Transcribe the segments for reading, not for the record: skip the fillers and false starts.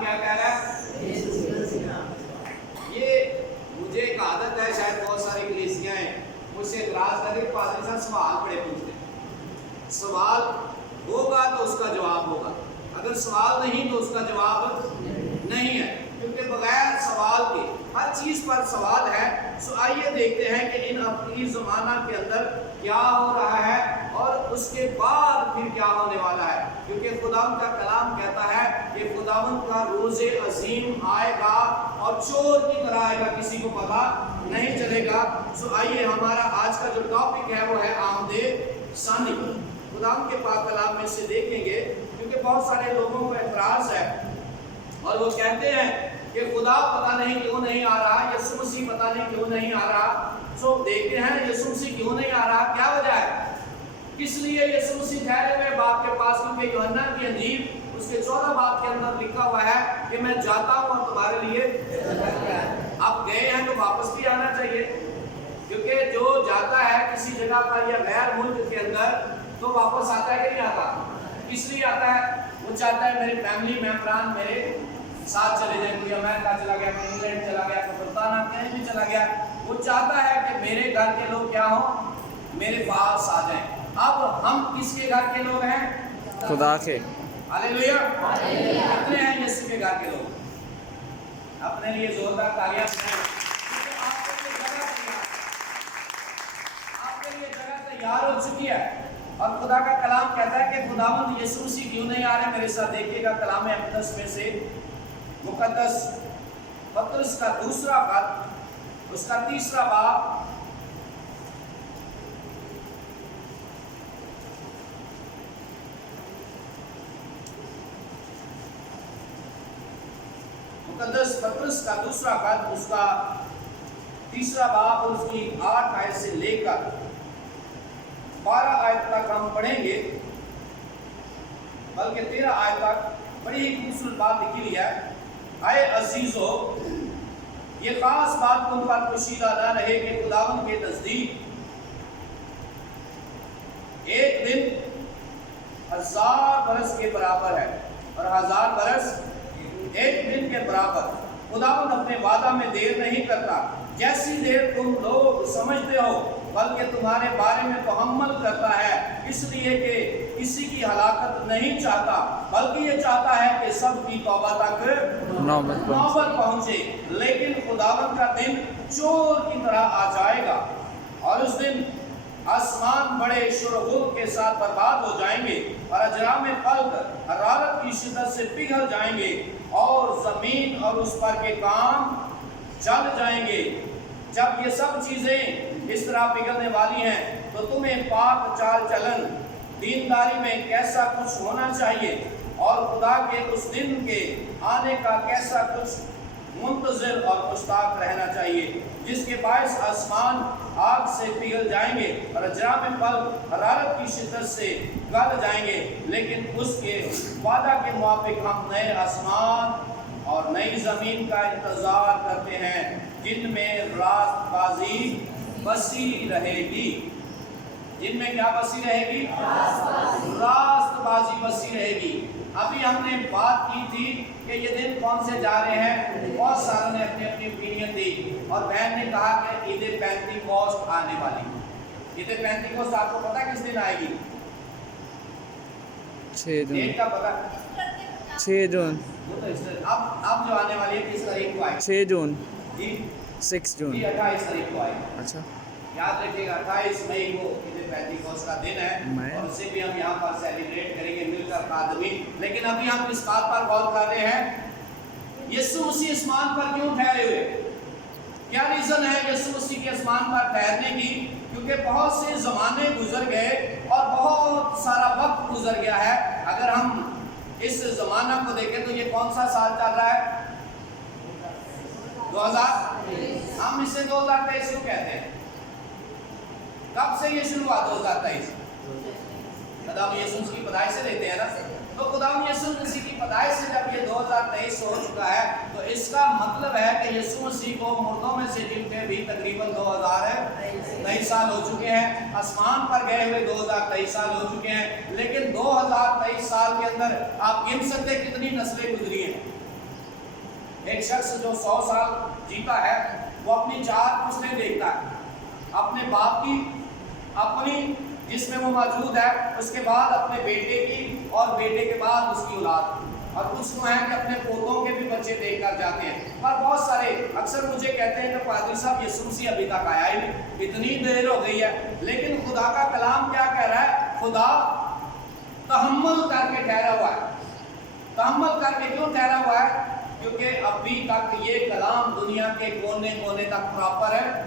کلام کیا کہہ رہا ہے؟ یہ مجھے ایک عادت ہے، شاید بہت ساری کلیسیاں ہیں مجھ سے اعتراض کرتے کہ پادری صاحب سوال بڑے پوچھتے ہیں، سوال ہوگا تو اس کا جواب ہوگا، اگر سوال نہیں تو اس کا جواب نہیں ہے، کیونکہ بغیر سوال کے ہر چیز پر سوال ہے۔ سو آئیے دیکھتے ہیں کہ ان اپنی زمانہ کے اندر کیا ہو رہا ہے اور اس کے بعد پھر کیا ہونے والا ہے، کیونکہ خداوند کا کلام کہتا ہے کہ خداوند کا روز عظیم آئے گا اور چور کی طرح آئے گا، کسی کو پتا نہیں چلے گا۔ سو آئیے ہمارا آج کا جو ٹاپک ہے وہ ہے آمد ثانی۔ خداوند کے پاک کلام میں سے دیکھیں گے، کیونکہ بہت سارے لوگوں کو اعتراض ہے اور وہ کہتے ہیں کہ خدا پتہ نہیں کیوں نہیں آ رہا، یسوع مسیح پتہ نہیں کیوں نہیں آ رہا۔ سو دیکھتے ہیں یسوع مسیح کیوں نہیں آ رہا، کیا وجہ ہے، کس لیے یسوع مسیح ٹھہرے ہوئے باپ کے پاس، کیونکہ یوحنا کی انجیل اس کے 14 باب کے اندر لکھا ہوا ہے کہ میں جاتا ہوں اور تمہارے لیے اب گئے ہیں تو واپس بھی آنا چاہیے، کیونکہ جو جاتا ہے کسی جگہ پر یا غیر ملک کے اندر تو واپس آتا ہے کہ نہیں آتا، کس لیے آتا ہے، وہ چاہتا ہے میرے فیملی ممبران میرے ساتھ چلے جائیں، کوئی امریکہ چلا گیا، کوئی انگلینڈ چلا گیا، کوئی برطانیہ کہیں بھی چلا گیا، وہ چاہتا ہے کہ میرے گھر کے لوگ کیا ہوں، میرے پاس آ جائیں۔ اب ہم کس کے گھر کے لوگ ہیں؟ خدا کے۔ ہاللیلویا، کتنے ہیں یسوع کے گھر کے لوگ؟ اپنے لیے زوردار تالیاں بجائیں، کیونکہ آپ کے لیے جگہ تیار ہو چکی ہے۔ اور خدا کا کلام کہتا ہے کہ خداوند یسوع مسیح کیوں نہیں آ رہے، میرے ساتھ دیکھیے گا کلام اقدس میں سے مقدس پطرس کا دوسرا خط، اس کا 3 باب، مقدس پطرس کا دوسرا خط، اس کا 3 باب اور اس کی 8 آیت سے لے کر 12 آیت تک ہم پڑھیں گے، بلکہ 13 آیت تک۔ بڑی ہی خوبصورت بات لکھی ہوئی ہے، اے عزیزو یہ خاص بات تم پر پوشیدہ نہ رہے کہ خداوند کے نزدیک ایک دن 1000 برس کے برابر ہے اور 1000 برس ایک دن کے برابر۔ خداوند اپنے وعدہ میں دیر نہیں کرتا جیسی دیر تم لوگ سمجھتے ہو، بلکہ تمہارے بارے میں تحمل کرتا ہے، اس لیے کہ کسی کی ہلاکت نہیں چاہتا، بلکہ یہ چاہتا ہے کہ سب کی توبہ تک نوبت پہنچے۔ لیکن خداوند کا دن چور کی طرح آ جائے گا، اور اس دن آسمان بڑے شورغل کے ساتھ برباد ہو جائیں گے اور اجرام فلک حرارت کی شدت سے پگھل جائیں گے، اور زمین اور اس پر کے کام جل جائیں گے۔ جب یہ سب چیزیں اس طرح پگھلنے والی ہیں تو تمہیں پاک چال چلن دینداری میں کیسا کچھ ہونا چاہیے، اور خدا کے اس دن کے آنے کا کیسا کچھ منتظر اور مشتاق رہنا چاہیے، جس کے باعث آسمان آگ سے پگھل جائیں گے اور اجرام پھل حرارت کی شدت سے گل جائیں گے۔ لیکن اس کے وعدہ کے موافق ہم نئے آسمان اور نئی زمین کا انتظار کرتے ہیں، جن میں راست بازی بسی رہے گی۔ جن میں کیا بسی رہے گی؟ راست بازی بسی رہے گی۔ ابھی ہم نے بات کی تھی کہ یہ دن کون سے جا رہے ہیں، بہت ساروں نے اپنی اپنی اوپینین دی، اور بہن نے کہا کہ عید پینتیکوسٹ آنے والی۔ عید پینتیکوسٹ آپ کو پتا کس دن آئے گی؟ 6 جون۔ ڈیٹ کا پتا؟ 6 جون۔ اب جو آنے والی ہے کس تاریخ کو آئے گی؟ 6 جون۔ جی 6 جون۔ 28 تاریخ کو آئے گی۔ اچھا، یاد رکھیے گا 28 مئی کو عید پینتیکوسٹ کا دن ہے، اور اسے بھی ہم یہاں پر سیلیبریٹ کریں گے مل کر خادمین۔ لیکن ابھی ہم اس بات پر غور کر رہے ہیں یسوع مسیح آسمان پر کیوں ٹھہرے ہوئے، کیا ریزن ہے یسوع مسیح کے آسمان پر ٹھہرنے کی؟ کیونکہ بہت سے زمانے گزر گئے اور بہت سارا وقت گزر گیا ہے۔ اگر ہم اس زمانہ کو دیکھیں تو یہ کون سا سال چل رہا ہے؟ 2000۔ ہم اسے 2023 کیوں کہتے ہیں؟ کب سے یہ شروع ہوا 2023؟ خداوند یسوع کی پیدائش سے لیتے ہیں نا، تو خداوند یسوع مسیح کی پیدائش سے جب یہ 2023 ہو چکا ہے تو اس کا مطلب ہے کہ یسوع مسیح کو مردوں میں سے جن کے بھی تقریباً 2023 سال ہو چکے ہیں، آسمان پر گئے ہوئے 2023 سال ہو چکے ہیں۔ لیکن 2023 سال کے اندر آپ گن سکتے کتنی نسلیں گزری ہیں؟ ایک شخص جو 100 سال جیتا ہے وہ اپنی 4 پشتیں دیکھتا ہے، اپنے باپ کی، اپنی جس میں وہ موجود ہے، اس کے بعد اپنے بیٹے کی، اور بیٹے کے بعد اس کی اولاد کی، اور کچھ تو ہیں کہ اپنے پوتوں کے بھی بچے دیکھ کر جاتے ہیں۔ اور بہت سارے اکثر مجھے کہتے ہیں کہ پادری صاحب یسوع مسیح ابھی تک آیا ہی نہیں، اتنی دیر ہو گئی ہے، لیکن خدا کا کلام کیا کہہ رہا ہے؟ خدا تحمل کر کے ٹھہرا ہوا ہے۔ تحمل کر کے کیوں ٹھہرا ہوا ہے؟ کیونکہ ابھی تک یہ کلام دنیا کے کونے کونے تک پراپر ہے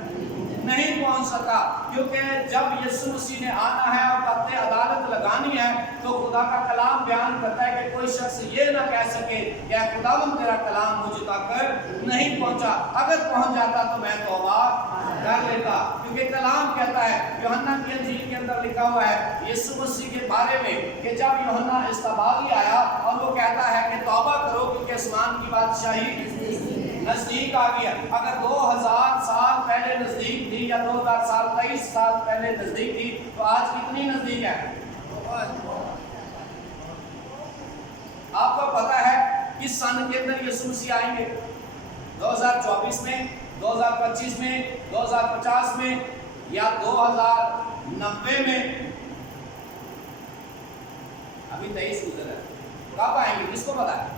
نہیں پہنچ سکا، کیونکہ جب یسوع مسیح نے آنا ہے اور اپنے عدالت لگانی ہے تو خدا کا کلام بیان کرتا ہے کہ کوئی شخص یہ نہ کہہ سکے کہ اے خداوند تیرا کلام مجھ تک نہیں پہنچا، اگر پہنچ جاتا تو میں توبہ کر لیتا، کیونکہ کلام کہتا ہے، یوحنا کی انجیل کے اندر لکھا ہوا ہے یسوع مسیح کے بارے میں کہ جب یوحنا استباغی آیا اور وہ کہتا ہے کہ توبہ کرو کیونکہ آسمان کی بادشاہی نزدیک آ گیا۔ اگر 2000 سال پہلے نزدیک تھی یا 2000 سال 23 سال پہلے نزدیک تھی تو آج کتنی نزدیک ہے؟ آپ کو پتا ہے کس سن کے اندر یسوع مسیح آئیں گے؟ 2024 میں، 2025 میں، 2050 میں یا 2090 میں؟ ابھی 23 گزر ہے، کب آئیں گے کس کو پتا ہے؟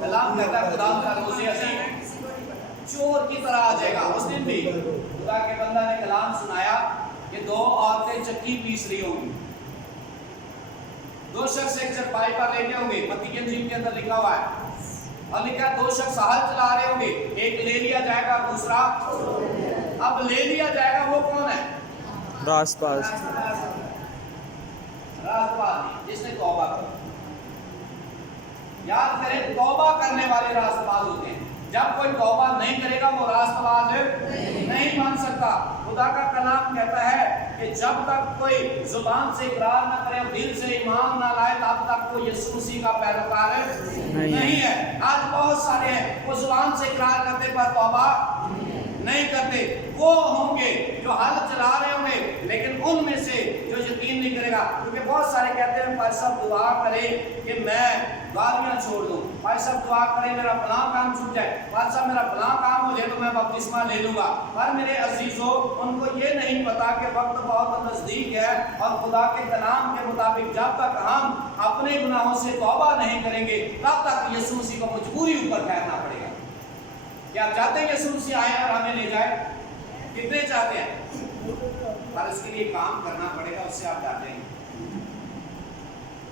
کلام کہتا ہے خدا کا روز عظیم چور کی طرح آ جائے گا۔ اس دن بھی خدا کے بندہ نے کلام سنایا کہ 2 عورتیں چکی پیس رہی ہوں گی، 2 شخص ایک چرپائی پر لیٹے ہوں گے، متی کی انجیل کے اندر لکھا ہوا ہے، اور لکھا 2 شخص ہل چلا رہے ہوں گے، ایک لے لیا جائے گا دوسرا، اب لے لیا جائے گا وہ کون ہے؟ راست باز، راست باز جس نے توبہ کی۔ یاد کریں توبہ کرنے والے راست باز ہوتے ہیں، جب کوئی توبہ نہیں کرے گا وہ راست باز نہیں بن سکتا۔ خدا کا کلام کہتا ہے کہ جب تک کوئی زبان سے اقرار نہ کرے، دل سے ایمان نہ لائے، تب تک وہ یسوع مسیح کا پیروکار نہیں ہے۔ آج بہت سارے ہیں وہ زبان سے اقرار کرتے پر توبہ نہیں کرتے، وہ ہوں گے جو حل چلا رہے ہوں گے لیکن ان میں سے جو یقین نہیں کرے گا، کیونکہ بہت سارے کہتے ہیں بھائی صاحب دعا کرے کہ میں گالیاں چھوڑ دوں، بھائی صاحب دعا کرے میرا فلاں کام چھوٹ جائے، بھائی صاحب میرا فلاں کام ہو جائے تو میں بپتسمہ لے لوں گا۔ پر میرے عزیزو ان کو یہ نہیں پتا کہ وقت بہت نزدیک ہے، اور خدا کے کلام کے مطابق جب تک ہم اپنے گناہوں سے توبہ نہیں کریں گے تب تک یسوع مسیح کو مجبوری اوپر ٹھہرنا پڑے گا۔ کیا آپ چاہتے ہیں کہ یسوع مسیح آئے اور ہمیں لے جائے؟ کتنے چاہتے ہیں؟ پر اس کے لیے کام کرنا پڑے گا، اس سے آپ جاتے ہیں۔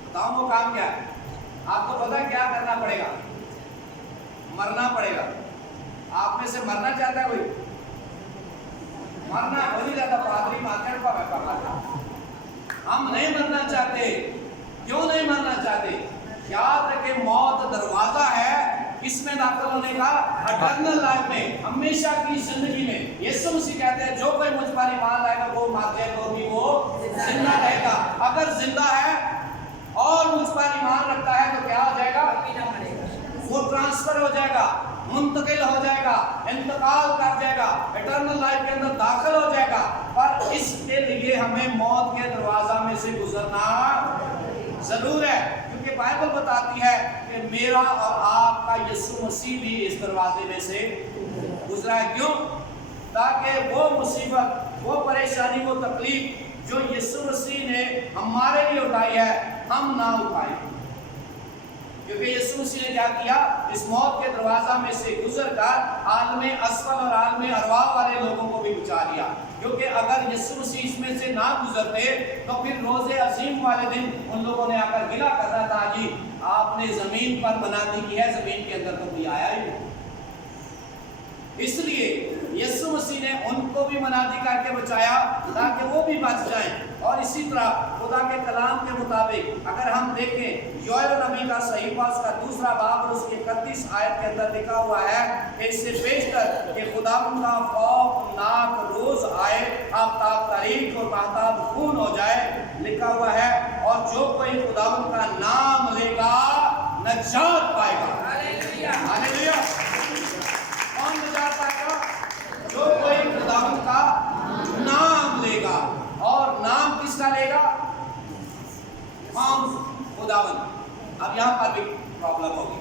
بتاؤں وہ کام کیا ہے؟ آپ کو پتا کیا کرنا پڑے گا؟ مرنا پڑے گا۔ آپ میں سے مرنا چاہتا ہے کوئی؟ مرنا ہو نہیں جاتا، پادری مارکیٹ کا بیپار آتا۔ ہم نہیں مرنا چاہتے۔ کیوں نہیں مرنا چاہتے؟ یاد رکھیں موت دروازہ ہے اس میں داخل ہونے کا، اٹرنل لائف میں، ہمیشہ کی زندگی میں۔ یسوع مسیح کہتے ہیں جو کوئی مجھ پر ایمان لائے گا وہ مر جائے تو بھی وہ زندہ رہے گا۔ اگر زندہ ہے اور مجھ پر ایمان رکھتا ہے تو کیا ہو جائے گا؟ وہ ٹرانسفر ہو جائے گا، منتقل ہو جائے گا، انتقال کر جائے گا، اٹرنل لائف کے اندر داخل ہو جائے گا۔ پر اس کے لیے ہمیں موت کے دروازہ میں سے گزرنا ضرور ہے، کیونکہ بائبل بتاتی ہے کہ میرا اور آپ کا یسوع مسیح بھی اس دروازے میں سے گزرا ہے۔ کیوں؟ تاکہ وہ مصیبت، وہ پریشانی، وہ تکلیف جو یسوع مسیح نے ہمارے لیے اٹھائی ہے ہم نہ اٹھائیں، کیونکہ یسوع مسیح نے کیا کیا؟ اس موت کے دروازہ میں سے گزر کر عالم اسفل اور عالم ارواح والے لوگوں کو بھی بچا لیا۔ کیونکہ اگر یسوع مسیح اس میں سے نہ گزرتے تو پھر روز عظیم والے دن ان لوگوں نے آ کر گلہ کرنا تھا، جی آپ نے زمین پر منادی کی ہے، زمین کے اندر تو کوئی آیا ہی نہیں۔ اس لیے یسوع مسیح نے ان کو بھی منادی کر کے بچایا تاکہ وہ بھی بچ جائیں۔ اور اسی طرح خدا کے کلام کے مطابق اگر ہم دیکھیں یوئیل نبی کا صحیفہ اس کا 2 باب اور اس کی 31 آیت کے اندر لکھا ہوا ہے کہ اس سے بیشتر کہ خداوند کا خوفناک روز آئے، آفتاب تاریک اور ماہتاب خون ہو جائے، لکھا ہوا ہے اور جو کوئی خداوند کا نام لے گا نجات پائے گا۔ ہاللیلویہ۔ کون نجات پائے گا؟ جو کوئی خداوند کا نام لے گا۔ اور نام کس کا لے گا؟ خداوند۔ اب یہاں پر بھی پرابلم ہوگی۔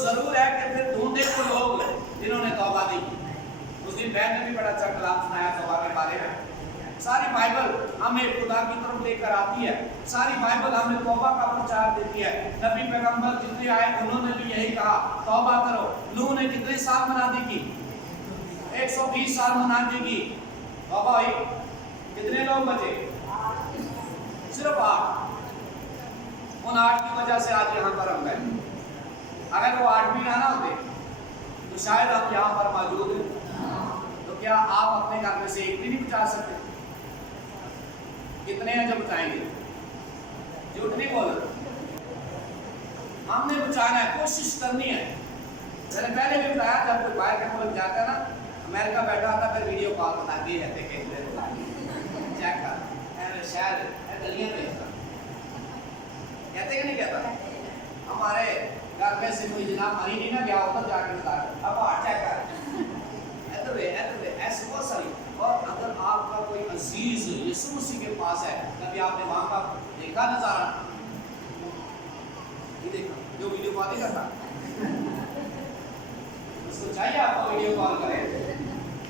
ضرور ہے کہ پھر ڈھونڈے وہ لوگ جنہوں نے توبہ نہیں کی. اس دن بہن نے بھی بڑا اچھا کلام سنایا توبہ کے بارے میں. ساری بائبل ہمیں خدا کی طرف لے کر آتی ہے. ساری بائبل ہمیں توبہ کا پرچار دیتی ہے. نبی پیغمبر جتنے آئے انہوں نے بھی یہی کہا توبہ کرو. نوح نے کتنے سال منادی کی؟ 120 سال منادی کی. توبہ ہوئی. کتنے لوگ بچے؟ صرف 8. ان 8 کی وجہ سے آج یہاں پر ہم گئے. اگر وہ 8 بھی نہ ہوتے تو شاید ہم یہاں پر موجود ہیں. تو کیا آپ اپنے گھر میں سے ایک بھی نہیں بچا سکتے؟ کتنے ہیں جو بچائیں گے؟ جھوٹ نہیں بول رہے. ہم نے بچانا ہے, کوشش کرنی ہے. میں نے پہلے بھی بتایا جب کوئی باہر کے ملک جاتا ہے نا, امریکہ بیٹھا ہوتا ہے, پھر ویڈیو کال بتاتی ہے کہ چیک کر شہر گلیاں میں کہتے کہ نہیں کہتا. ہمارے گھر میں سے کوئی جناب مری نہیں نہ گیا ادھر جا کے بتا اب ہارٹ چیک کر ایسے بہت ساری. اور اگر آپ کا کوئی عزیز یسوع مسیح کے پاس ہے, کبھی آپ نے وہاں کا دیکھا نظارہ؟ یہ دیکھا جو ویڈیو کال نہیں کرتا, اس کو چاہیے آپ کو ویڈیو کال کرے.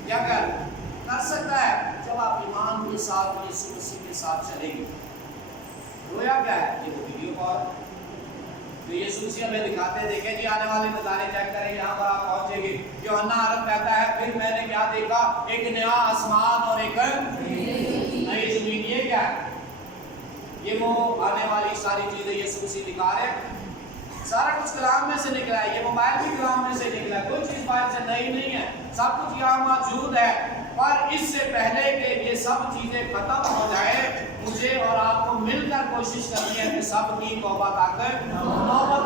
کیا کر سکتا ہے جب آپ ایمان کے ساتھ یسوع مسیح کے ساتھ چلیں گے. رویا کیا ہے؟ یہ وہ ویڈیو کال تو یسوع مسیح ہمیں دکھاتے ہیں. دیکھیں جی آنے والے نظارے چیک کریں, یہاں پر آپ پہنچیں گے. یوحنا عرب کہتا ہے پھر میں نے کیا دیکھا, ایک نیا آسمان اور ایک نئی زمین. یہ کیا ہے؟ یہ وہ آنے والی ساری چیزیں یسوع مسیح دکھا رہے ہیں. سارا کچھ کلام میں سے نکلا ہے. یہ موبائل بھی کلام میں سے نکلا ہے. کوئی چیز باہر سے نئی نہیں ہے, سب کچھ یہاں موجود ہے. پر اس سے پہلے کہ یہ سب چیزیں ختم ہو جائے, مجھے اور آپ کو مل کر کوشش کرنی ہے کہ سب کی توبہ تک نوبت